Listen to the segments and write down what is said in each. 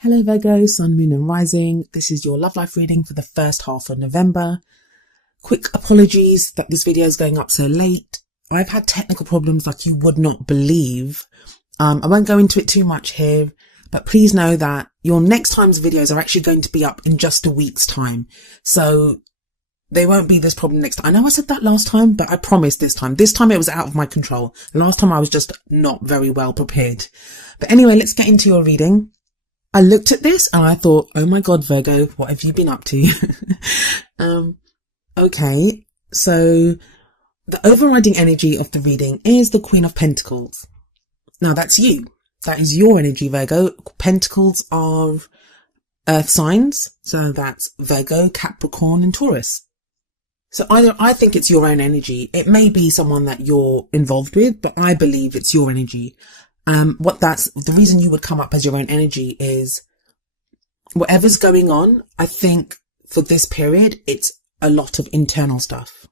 Hello Virgo, Sun, Moon and Rising. This is your love life reading for the first half of November. Quick apologies that this video is going up so late. I've had technical problems like you would not believe. I won't go into it too much here, but please know that your next time's videos are actually going to be up in just a week's time. So there won't be this problem next time. I know I said that last time, but I promise this time. This time it was out of my control. Last time I was just not very well prepared. But anyway, let's get into your reading. I looked at this and I thought, oh my God, Virgo, what have you been up to? Okay, so the overriding energy of the reading is the Queen of Pentacles. Now that's you. That is your energy, Virgo. Pentacles are earth signs. So that's Virgo, Capricorn and Taurus. So I think it's your own energy. It may be someone that you're involved with, but I believe it's your energy. The reason you would come up as your own energy is whatever's going on. I think for this period, it's a lot of internal stuff.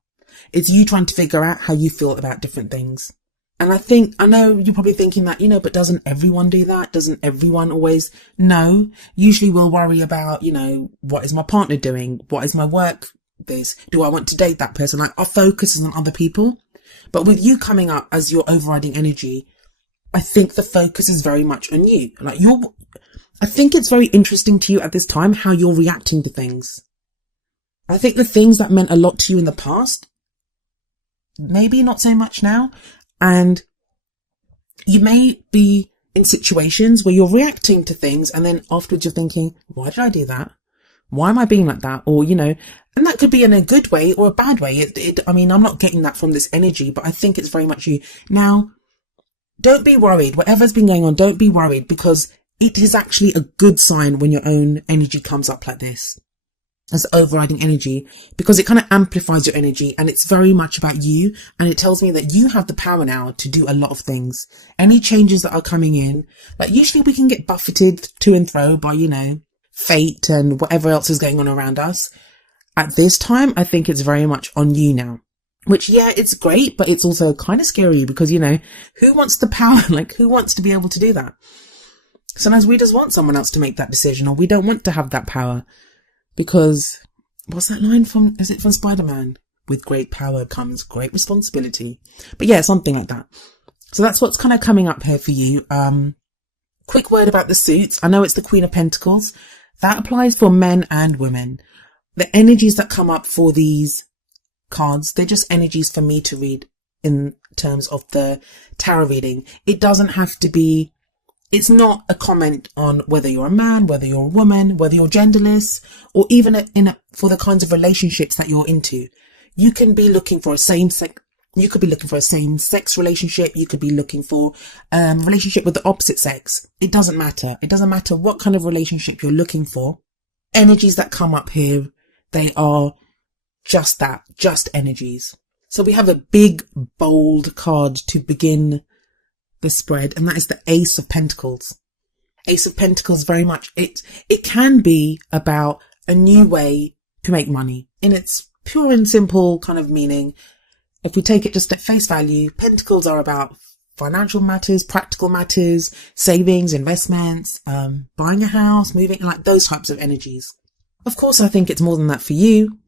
It's you trying to figure out how you feel about different things. And I know you're probably thinking that, but doesn't everyone do that? Doesn't everyone always? No, usually we'll worry about, what is my partner doing? What is my work? Do I want to date that person? Like our focus is on other people. But with you coming up as your overriding energy, I think the focus is very much on you. I think it's very interesting to you at this time how you're reacting to things. I think the things that meant a lot to you in the past, maybe not so much now. And you may be in situations where you're reacting to things and then afterwards you're thinking, why did I do that? Why am I being like that? Or, and that could be in a good way or a bad way. I'm not getting that from this energy, but I think it's very much you. Now, don't be worried. Whatever's been going on, don't be worried, because it is actually a good sign when your own energy comes up like this as overriding energy, because it kind of amplifies your energy and it's very much about you. And it tells me that you have the power now to do a lot of things. Any changes that are coming in, like usually we can get buffeted to and fro by, fate and whatever else is going on around us. At this time, I think it's very much on you now. Which, yeah, it's great, but it's also kind of scary because, who wants the power? Like, who wants to be able to do that? Sometimes we just want someone else to make that decision, or we don't want to have that power because, what's that line from? Is it from Spider-Man? With great power comes great responsibility. But yeah, something like that. So that's what's kind of coming up here for you. Quick word about the suits. I know it's the Queen of Pentacles. That applies for men and women. The energies that come up for these cards, they're just energies for me to read in terms of the tarot reading. It doesn't have to be, it's not a comment on whether you're a man, whether you're a woman, whether you're genderless, or even for the kinds of relationships that you're into. You can be looking for you could be looking for a same-sex relationship. You could be looking for a relationship with the opposite sex. It doesn't matter. It doesn't matter what kind of relationship you're looking for. Energies that come up here, they are just that, just energies. So we have a big, bold card to begin the spread, and that is the Ace of Pentacles. Ace of Pentacles, very much, it can be about a new way to make money in its pure and simple kind of meaning. If we take it just at face value, Pentacles are about financial matters, practical matters, savings, investments, buying a house, moving, like those types of energies. Of course, I think it's more than that for you.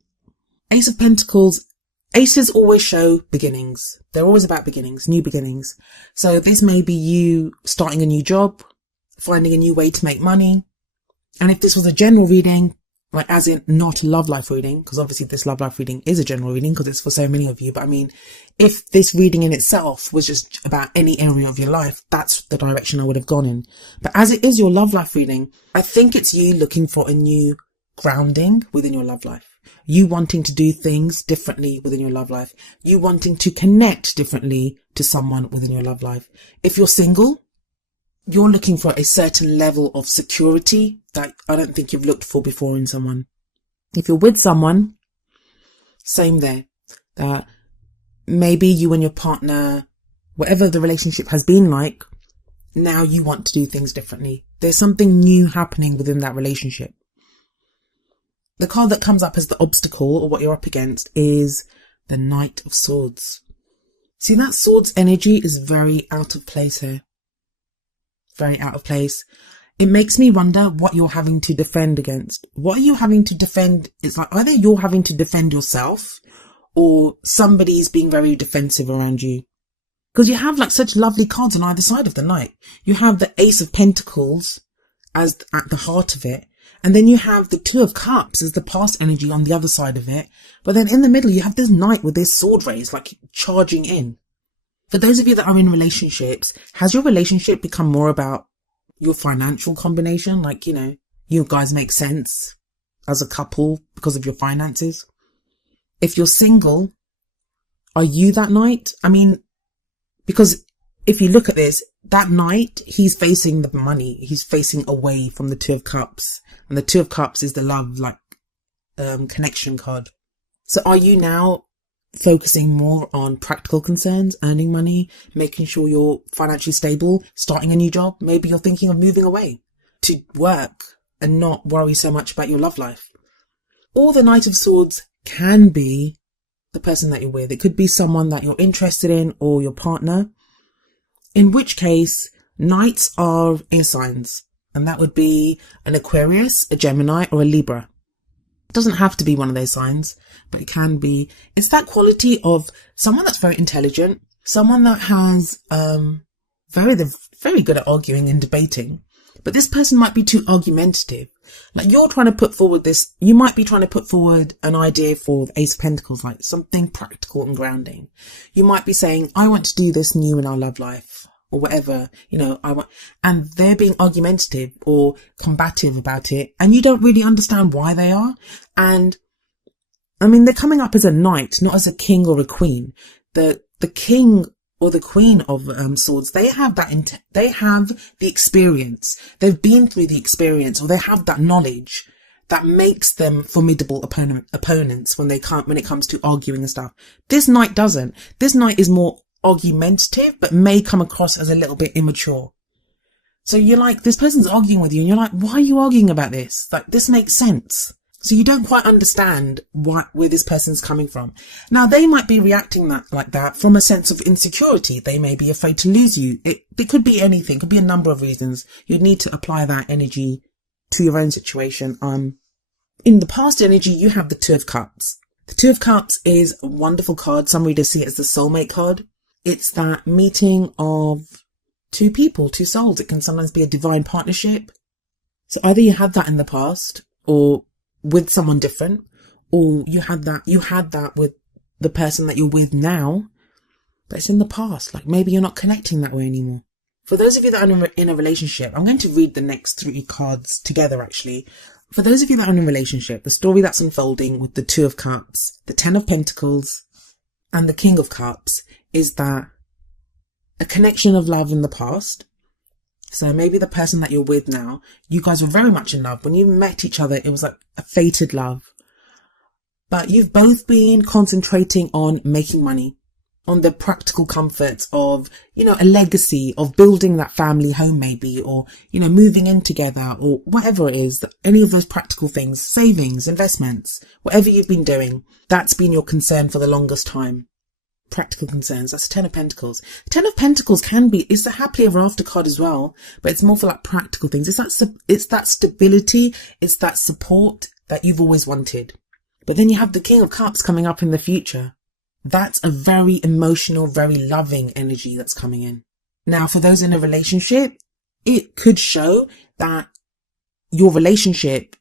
Ace of Pentacles, aces always show beginnings. They're always about beginnings, new beginnings. So this may be you starting a new job, finding a new way to make money. And if this was a general reading, like as in not a love life reading, because obviously this love life reading is a general reading because it's for so many of you. But if this reading in itself was just about any area of your life, that's the direction I would have gone in. But as it is your love life reading, I think it's you looking for a new grounding within your love life. You wanting to do things differently within your love life. You wanting to connect differently to someone within your love life. If you're single, you're looking for a certain level of security that I don't think you've looked for before in someone. If you're with someone, same there. Maybe you and your partner, whatever the relationship has been like, now you want to do things differently. There's something new happening within that relationship. The card that comes up as the obstacle, or what you're up against, is the Knight of Swords. See, that Swords energy is very out of place here. Very out of place. it makes me wonder what you're having to defend against. What are you having to defend? It's like either you're having to defend yourself or somebody's being very defensive around you. Because you have like such lovely cards on either side of the Knight. You have the Ace of Pentacles as at the heart of it. And then you have the Two of Cups as the past energy on the other side of it. But then in the middle, you have this Knight with this sword raised, like charging in. For those of you that are in relationships, has your relationship become more about your financial combination? Like, you guys make sense as a couple because of your finances. If you're single, are you that Knight? I mean, because if you look at this, that Knight, he's facing the money. He's facing away from the Two of Cups. And the Two of Cups is the love, connection card. So are you now focusing more on practical concerns, earning money, making sure you're financially stable, starting a new job? Maybe you're thinking of moving away to work and not worry so much about your love life. Or the Knight of Swords can be the person that you're with. It could be someone that you're interested in or your partner. In which case, Knights are air signs. And that would be an Aquarius, a Gemini, or a Libra. It doesn't have to be one of those signs, but it can be. It's that quality of someone that's very intelligent, someone that has very good at arguing and debating. But this person might be too argumentative. Like you're trying to put forward this, you might be trying to put forward an idea for the Ace of Pentacles, like something practical and grounding. You might be saying, I want to do this new in our love life or whatever, and they're being argumentative or combative about it. And you don't really understand why they are. And I mean, they're coming up as a knight, not as a king or a queen. The king or the queen of swords, they have they have the experience. They've been through the experience, or they have that knowledge that makes them formidable opponents when it comes to arguing and stuff. This knight doesn't. This knight is more argumentative, but may come across as a little bit immature. So you're like, this person's arguing with you and you're like, why are you arguing about this? Like, this makes sense. So you don't quite understand where this person's coming from. Now, they might be reacting like that from a sense of insecurity. They may be afraid to lose you. It could be anything. It could be a number of reasons. You'd need to apply that energy to your own situation. In the past energy, you have the Two of Cups. The Two of Cups is a wonderful card. Some readers see it as the soulmate card. It's that meeting of two people, two souls. It can sometimes be a divine partnership. So either you had that in the past or with someone different, or you had that with the person that you're with now, but it's in the past. Like maybe you're not connecting that way anymore. For those of you that are in a relationship, I'm going to read the next 3 cards together actually. For those of you that are in a relationship, the story that's unfolding with the Two of Cups, the Ten of Pentacles, and the King of Cups is that a connection of love in the past. So maybe the person that you're with now, you guys were very much in love. When you met each other, it was like a fated love. But you've both been concentrating on making money, on the practical comforts of, a legacy of building that family home maybe, or, moving in together or whatever it is, any of those practical things, savings, investments, whatever you've been doing, that's been your concern for the longest time. Practical concerns. That's Ten of Pentacles. Ten of Pentacles it's a happily ever after card as well, but it's more for like practical things. It's that stability. It's that support that you've always wanted. But then you have the King of Cups coming up in the future. That's a very emotional, very loving energy that's coming in. Now, for those in a relationship, it could show that your relationship,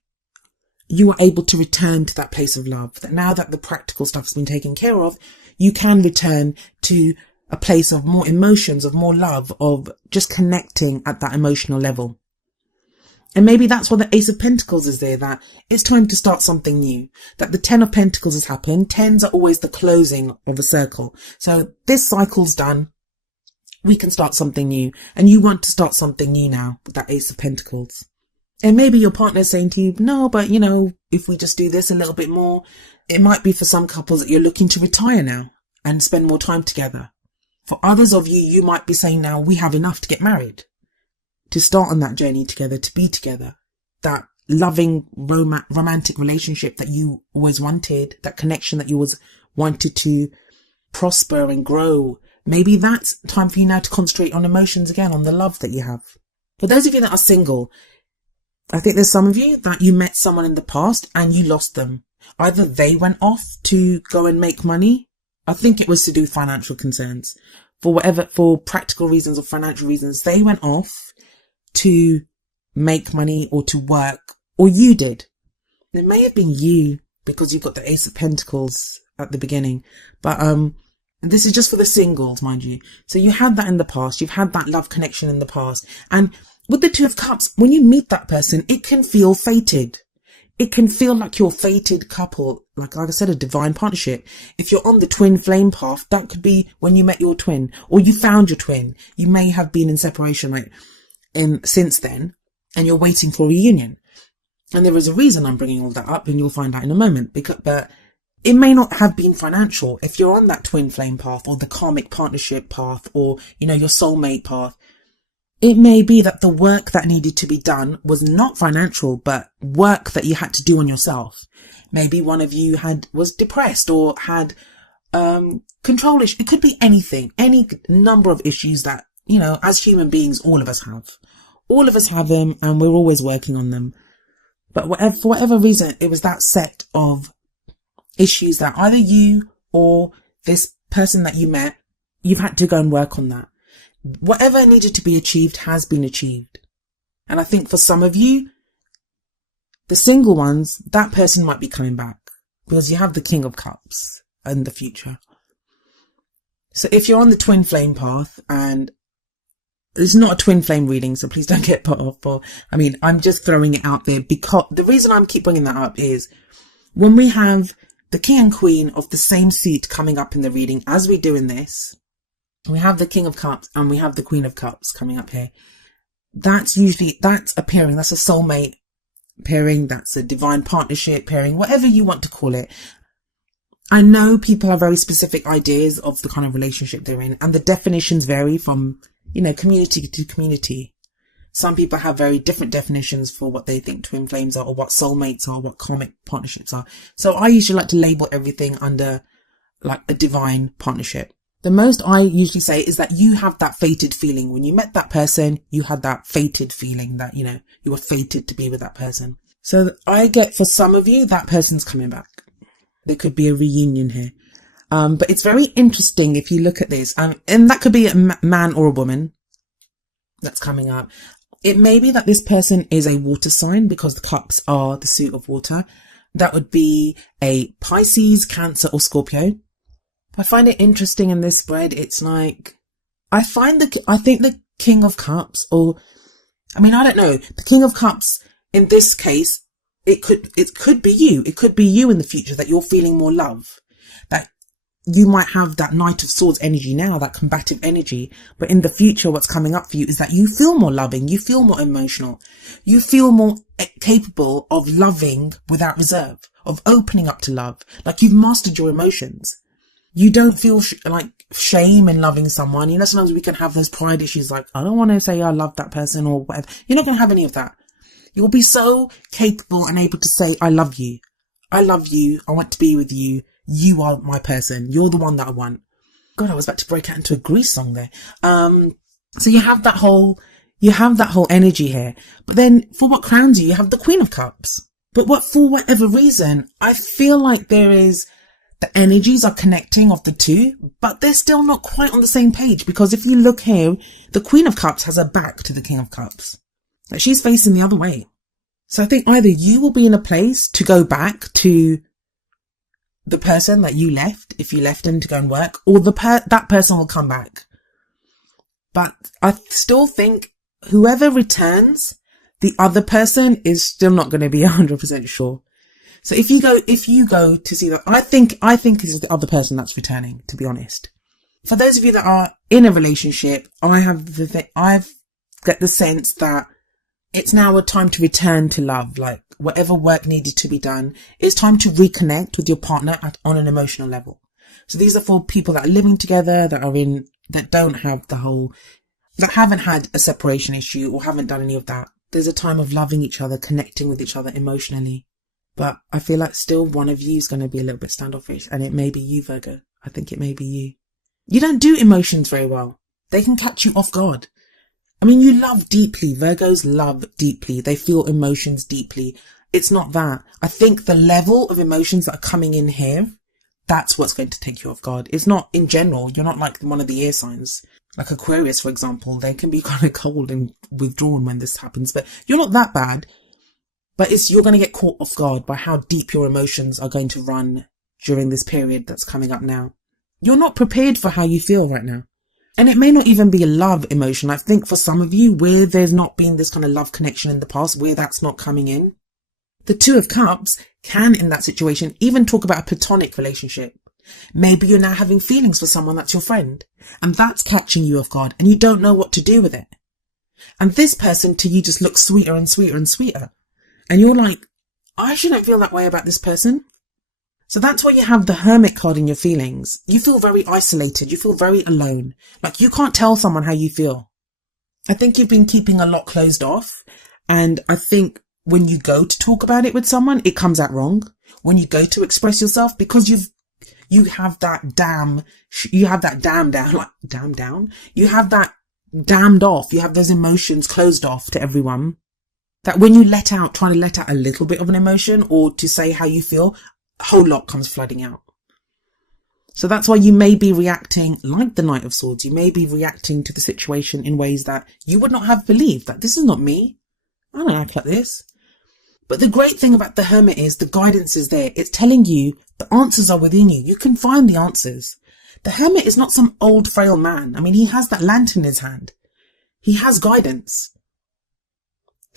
you are able to return to that place of love. That now that the practical stuff has been taken care of, you can return to a place of more emotions, of more love, of just connecting at that emotional level. And maybe that's why the Ace of Pentacles is there, that it's time to start something new. That the Ten of Pentacles has happened. Tens are always the closing of a circle. So this cycle's done. We can start something new. And you want to start something new now with that Ace of Pentacles. And maybe your partner's saying to you, no, but if we just do this a little bit more, it might be for some couples that you're looking to retire now and spend more time together. For others of you, you might be saying now, we have enough to get married, to start on that journey together, to be together. That loving, romantic relationship that you always wanted, that connection that you always wanted to prosper and grow. Maybe that's time for you now to concentrate on emotions again, on the love that you have. For those of you that are single, I think there's some of you that you met someone in the past and you lost them. Either they went off to go and make money. I think it was to do with financial concerns. For practical reasons or financial reasons, they went off to make money or to work, or you did. It may have been you because you've got the Ace of Pentacles at the beginning. But this is just for the singles, mind you. So you had that in the past. You've had that love connection in the past. And with the Two of Cups, when you meet that person, it can feel fated. It can feel like you're a fated couple, like I said, a divine partnership. If you're on the twin flame path, that could be when you met your twin or you found your twin. You may have been in separation since then, and you're waiting for a reunion. And there is a reason I'm bringing all that up, and you'll find out in a moment. But it may not have been financial. If you're on that twin flame path or the karmic partnership path or, your soulmate path, it may be that the work that needed to be done was not financial, but work that you had to do on yourself. Maybe one of you was depressed or had control issues. It could be anything, any number of issues that, as human beings, all of us have. All of us have them, and we're always working on them. But for whatever reason, it was that set of issues that either you or this person that you met, you've had to go and work on that. Whatever needed to be achieved has been achieved. And I think for some of you, the single ones, that person might be coming back because you have the King of Cups in the future. So if you're on the twin flame path, and it's not a twin flame reading, so please don't get put off. I'm just throwing it out there because the reason I keep bringing that up is when we have the King and Queen of the same suit coming up in the reading, as we do in this, we have the King of Cups and we have the Queen of Cups coming up here. That's a pairing. That's a soulmate pairing. That's a divine partnership pairing, whatever you want to call it. I know people have very specific ideas of the kind of relationship they're in, and the definitions vary from, community to community. Some people have very different definitions for what they think twin flames are, or what soulmates are, what karmic partnerships are. So I usually like to label everything under like a divine partnership. The most I usually say is that you have that fated feeling. When you met that person, you had that fated feeling that, you were fated to be with that person. So I get, for some of you, that person's coming back. There could be a reunion here. But it's very interesting if you look at this. And that could be a man or a woman that's coming up. It may be that this person is a water sign because the cups are the suit of water. That would be a Pisces, Cancer, or Scorpio. I find it interesting in this spread. It's like, I think the King of Cups, I don't know. The King of Cups in this case, it could be you. It could be you in the future that you're feeling more love. That you might have that Knight of Swords energy now, that combative energy. But in the future, what's coming up for you is that you feel more loving. You feel more emotional. You feel more capable of loving without reserve, of opening up to love. Like you've mastered your emotions. You don't feel shame in loving someone. Sometimes we can have those pride issues like, I don't want to say I love that person or whatever. You're not going to have any of that. You'll be so capable and able to say, I love you. I love you. I want to be with you. You are my person. You're the one that I want. God, I was about to break out into a Grease song there. So you have that whole energy here. But then for what crowns you, you have the Queen of Cups. But for whatever reason, I feel like the energies are connecting of the two, but they're still not quite on the same page, because if you look here, the Queen of Cups has her back to the King of Cups. Like she's facing the other way. So I think either you will be in a place to go back to the person that you left, if you left him to go and work, or that person will come back. But I still think whoever returns, the other person is still not going to be 100% sure. So if you go to see that, I think it's the other person that's returning, to be honest. For those of you that are in a relationship, I've got the sense that it's now a time to return to love. Like whatever work needed to be done, it's time to reconnect with your partner on an emotional level. So these are for people that are living together, that haven't had a separation issue or haven't done any of that. There's a time of loving each other, connecting with each other emotionally. But I feel like still one of you is going to be a little bit standoffish, and it may be you, Virgo. I think it may be you. You don't do emotions very well. They can catch you off guard. I mean, you love deeply. Virgos love deeply. They feel emotions deeply. It's not that. I think the level of emotions that are coming in here, that's what's going to take you off guard. It's not in general. You're not like one of the air signs. Like Aquarius, for example, they can be kind of cold and withdrawn when this happens, but you're not that bad. But you're going to get caught off guard by how deep your emotions are going to run during this period that's coming up now. You're not prepared for how you feel right now. And it may not even be a love emotion. I think for some of you, where there's not been this kind of love connection in the past, where that's not coming in, the Two of Cups can, in that situation, even talk about a platonic relationship. Maybe you're now having feelings for someone that's your friend, and that's catching you off guard, and you don't know what to do with it. And this person to you just looks sweeter and sweeter and sweeter. And you're like, I shouldn't feel that way about this person. So that's why you have the Hermit card in your feelings. You feel very isolated. You feel very alone. Like you can't tell someone how you feel. I think you've been keeping a lot closed off. And I think when you go to talk about it with someone, it comes out wrong. When you go to express yourself, because you have that damned off. You have those emotions closed off to everyone. That when you try to let out a little bit of an emotion or to say how you feel, a whole lot comes flooding out. So that's why you may be reacting like the Knight of Swords. You may be reacting to the situation in ways that you would not have believed. That this is not me. I don't act like this. But the great thing about the Hermit is the guidance is there. It's telling you the answers are within you. You can find the answers. The Hermit is not some old frail man. I mean, he has that lantern in his hand. He has guidance.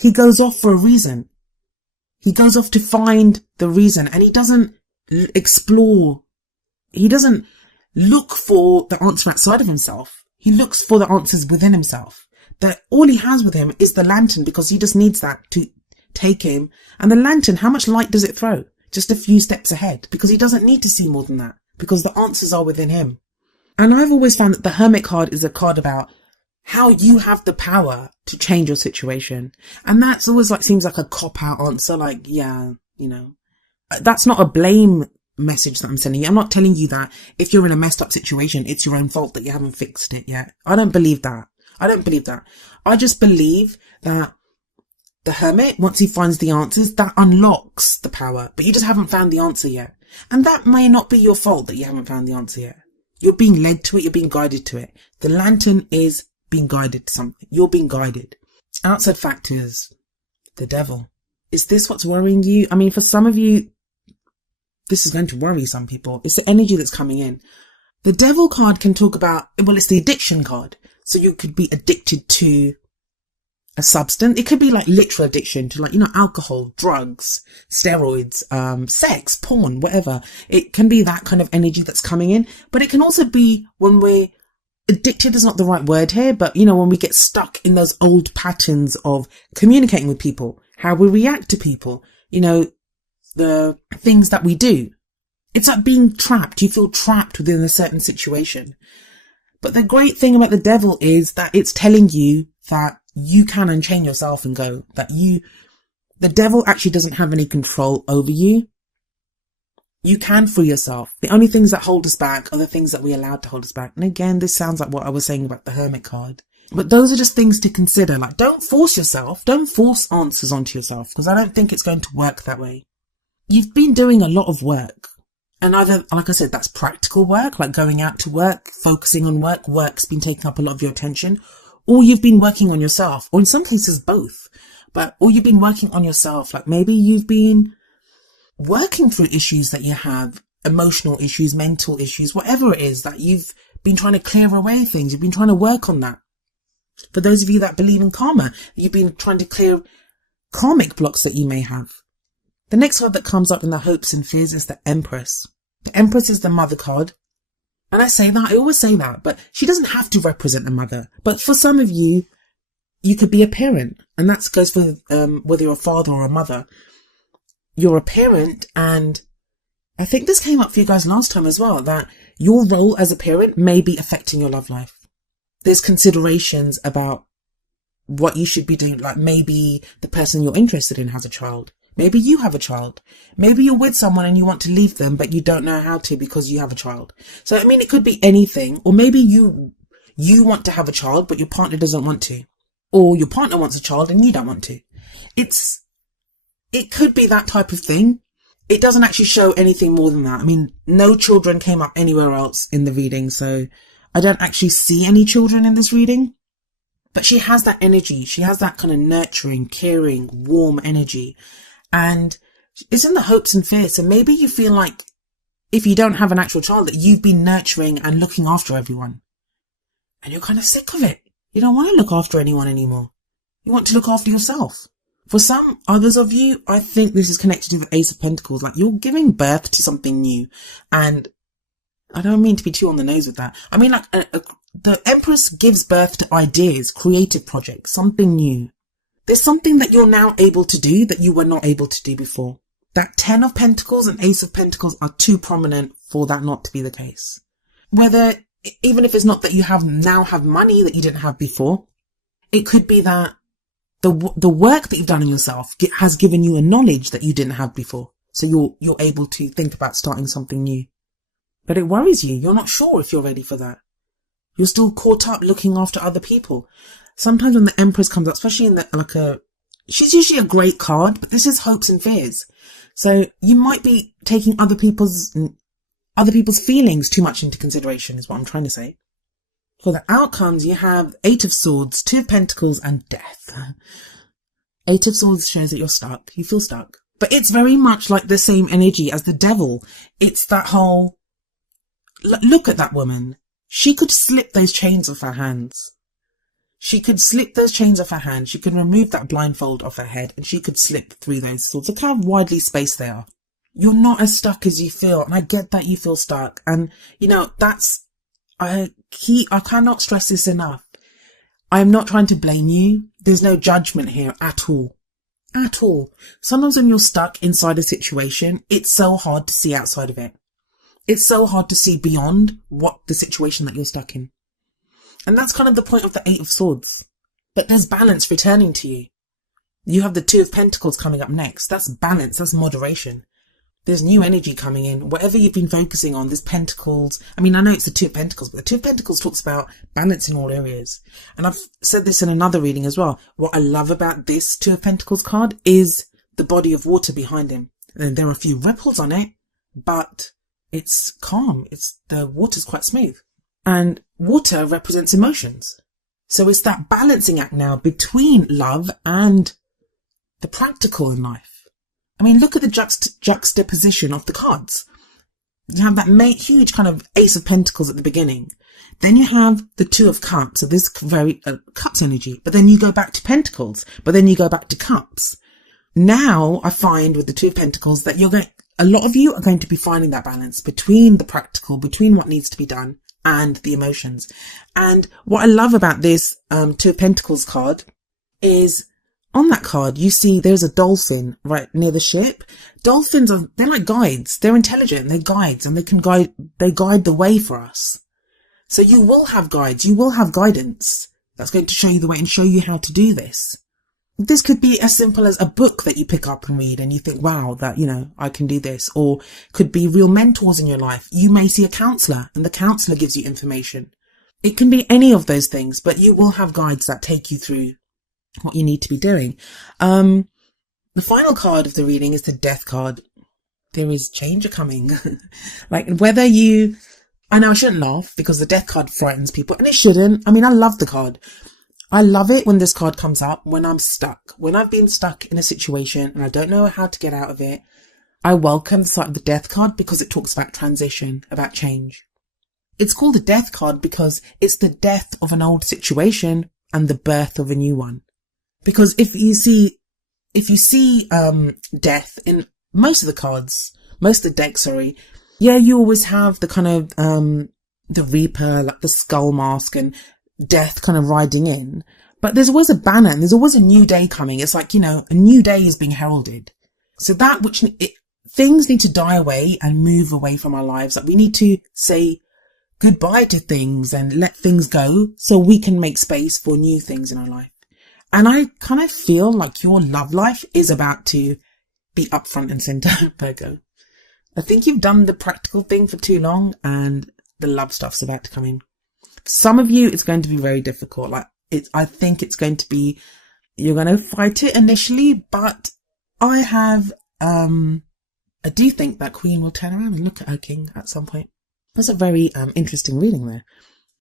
He goes off for a reason. He goes off to find the reason, and he doesn't explore. He doesn't look for the answer outside of himself. He looks for the answers within himself. That all he has with him is the lantern, because he just needs that to take him. And the lantern, how much light does it throw? Just a few steps ahead, because he doesn't need to see more than that, because the answers are within him. And I've always found that the Hermit card is a card about how you have the power to change your situation. And that's always seems like a cop-out answer, that's not a blame message that I'm sending you. I'm not telling you that if you're in a messed up situation, it's your own fault that you haven't fixed it yet. I don't believe that. I just believe that the Hermit, once he finds the answers, that unlocks the power, but you just haven't found the answer yet. And that may not be your fault that you haven't found the answer yet. You're being led to it. You're being guided to it. The lantern is being guided to something. You're being guided. Outside factors. The devil. Is this what's worrying you? I mean, for some of you, this is going to worry some people. It's the energy that's coming in. The devil card can talk about, it's the addiction card. So you could be addicted to a substance. It could be literal addiction to alcohol, drugs, steroids, sex, porn, whatever. It can be that kind of energy that's coming in. But it can also be when we're addicted is not the right word here, but when we get stuck in those old patterns of communicating with people, how we react to people, the things that we do. It's like being trapped. You feel trapped within a certain situation. But the great thing about the devil is that it's telling you that you can unchain yourself and go, the devil actually doesn't have any control over you. You can free yourself. The only things that hold us back are the things that we allowed to hold us back. And again, this sounds like what I was saying about the Hermit card. But those are just things to consider. Don't force yourself. Don't force answers onto yourself, because I don't think it's going to work that way. You've been doing a lot of work. And either, like I said, that's practical work, like going out to work, focusing on work. Work's been taking up a lot of your attention. Or you've been working on yourself. Or in some cases, both. Or you've been working on yourself. Maybe you've been working through issues that you have, emotional issues, mental issues, whatever it is, that you've been trying to clear away things. You've been trying to work on that. For those of you that believe in karma, you've been trying to clear karmic blocks that you may have. The next card that comes up in the hopes and fears is the Empress. The Empress is the mother card. And I always say that, but she doesn't have to represent a mother. But for some of you, you could be a parent. And that goes for whether you're a father or a mother. You're a parent, and I think this came up for you guys last time as well, that your role as a parent may be affecting your love life. There's considerations about what you should be doing. Maybe the person you're interested in has a child. Maybe you have a child. Maybe you're with someone and you want to leave them, but you don't know how to because you have a child. So, it could be anything. Or maybe you want to have a child, but your partner doesn't want to. or your partner wants a child and you don't want to. It could be that type of thing. It doesn't actually show anything more than that. I mean, no children came up anywhere else in the reading, so I don't actually see any children in this reading. But she has that energy. She has that kind of nurturing, caring, warm energy. And it's in the hopes and fears. So maybe you feel like if you don't have an actual child, that you've been nurturing and looking after everyone. And you're kind of sick of it. You don't want to look after anyone anymore. You want to look after yourself. For some others of you, I think this is connected to the Ace of Pentacles. Like, you're giving birth to something new. And I don't mean to be too on the nose with that. I mean, like, the Empress gives birth to ideas, creative projects, something new. There's something that you're now able to do that you were not able to do before. That 10 of Pentacles and Ace of Pentacles are too prominent for that not to be the case. Even if it's not that you now have money that you didn't have before, it could be that the work that you've done on yourself has given you a knowledge that you didn't have before. So you're able to think about starting something new. But it worries you. You're not sure if you're ready for that. You're still caught up looking after other people. Sometimes when the Empress comes up, especially in she's usually a great card, but this is hopes and fears. So you might be taking other people's feelings too much into consideration, is what I'm trying to say. For the outcomes, you have 8 of Swords, 2 of Pentacles, and Death. 8 of Swords shows that you're stuck. You feel stuck. But it's very much like the same energy as the Devil. It's that whole, look at that woman. She could slip those chains off her hands. She could slip those chains off her hands. She could remove that blindfold off her head, and she could slip through those swords. Look how widely spaced they are. You're not as stuck as you feel, and I get that you feel stuck. And, I cannot stress this enough. I'm not trying to blame you. There's no judgment here at all. At all. Sometimes when you're stuck inside a situation, it's so hard to see outside of it. It's so hard to see beyond what the situation that you're stuck in. And that's kind of the point of the 8 of Swords. But there's balance returning to you. You have the 2 of Pentacles coming up next. That's balance. That's moderation. There's new energy coming in. Whatever you've been focusing on, there's Pentacles. I mean, I know it's the 2 of Pentacles, but the 2 of Pentacles talks about balance in all areas. And I've said this in another reading as well. What I love about this 2 of Pentacles card is the body of water behind him. And there are a few ripples on it, but it's calm. The water's quite smooth. And water represents emotions. So it's that balancing act now between love and the practical in life. I mean, look at the juxtaposition of the cards. You have that huge kind of Ace of Pentacles at the beginning. Then you have the 2 of Cups, so this very Cups energy. But then you go back to Pentacles. But then you go back to Cups. Now I find with the 2 of Pentacles that a lot of you are going to be finding that balance between the practical, between what needs to be done, and the emotions. And what I love about this 2 of Pentacles card is, on that card, you see there's a dolphin right near the ship. Dolphins they're like guides. They're intelligent. They're guides, and they guide the way for us. So you will have guides. You will have guidance that's going to show you the way and show you how to do this. This could be as simple as a book that you pick up and read and you think, wow, that, I can do this. Or could be real mentors in your life. You may see a counselor and the counselor gives you information. It can be any of those things, but you will have guides that take you through what you need to be doing. The final card of the reading is the Death card. There is change coming. Like I know I shouldn't laugh because the Death card frightens people, and it shouldn't. I mean, I love the card. I love it when this card comes up, when I'm stuck, when I've been stuck in a situation and I don't know how to get out of it. I welcome the sight of the Death card because it talks about transition, about change. It's called the Death card because it's the death of an old situation and the birth of a new one. Because if you see death in most of the cards, most of the decks, you always have the kind of the Reaper, like the skull mask, and death kind of riding in. But there's always a banner and there's always a new day coming. It's like, a new day is being heralded. So things need to die away and move away from our lives. Like, we need to say goodbye to things and let things go so we can make space for new things in our life. And I kind of feel like your love life is about to be up front and center, Virgo. I think you've done the practical thing for too long and the love stuff's about to come in. Some of you, it's going to be very difficult. Like, I think it's going to be, you're going to fight it initially, but I do think that Queen will turn around and look at her king at some point. That's a very interesting reading there.